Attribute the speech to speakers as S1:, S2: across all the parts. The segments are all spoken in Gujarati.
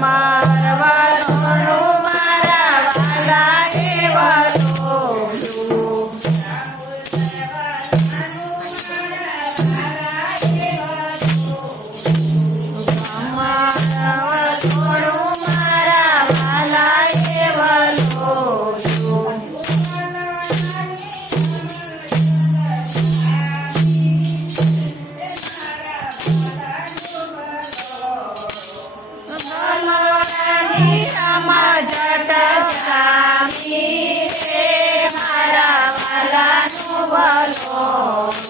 S1: ま Oh.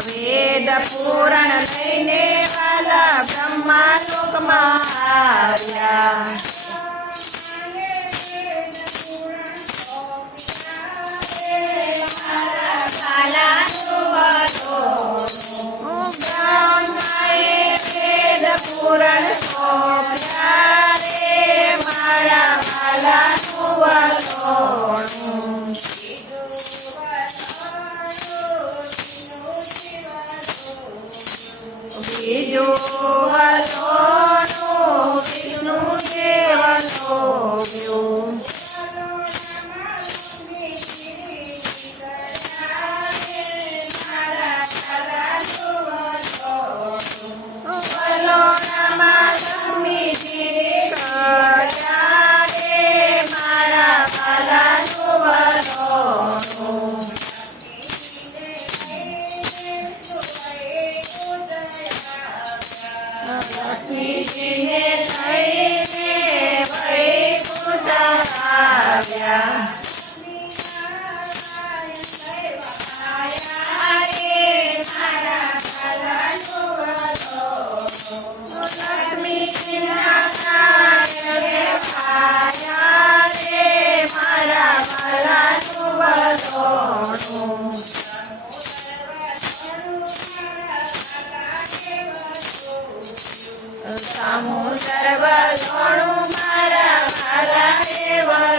S1: વેદ પૂરણ લઈને વાલા બ્રહ્મા લોકમાં આવ્યા પૂરણ સોપ્યા રે મારા વાલા નું સર્વ ગુણ મારા મારા એવા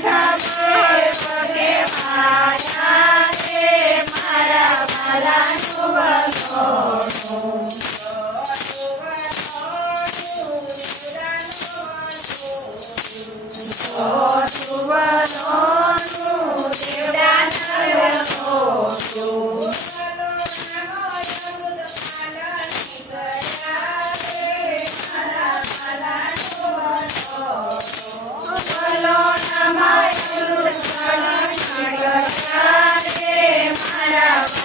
S1: Santa.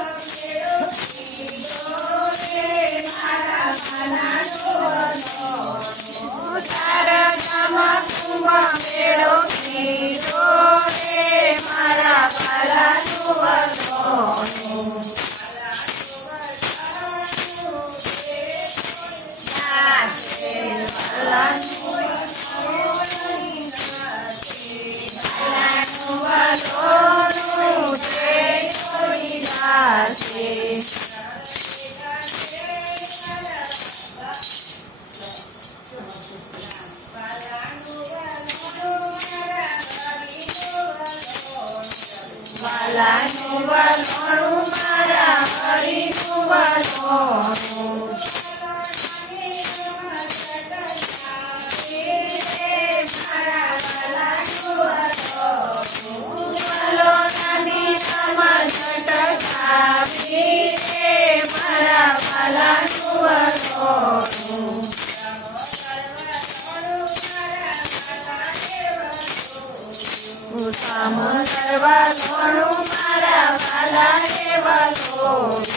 S1: તારકામાં વાલા. દેવનો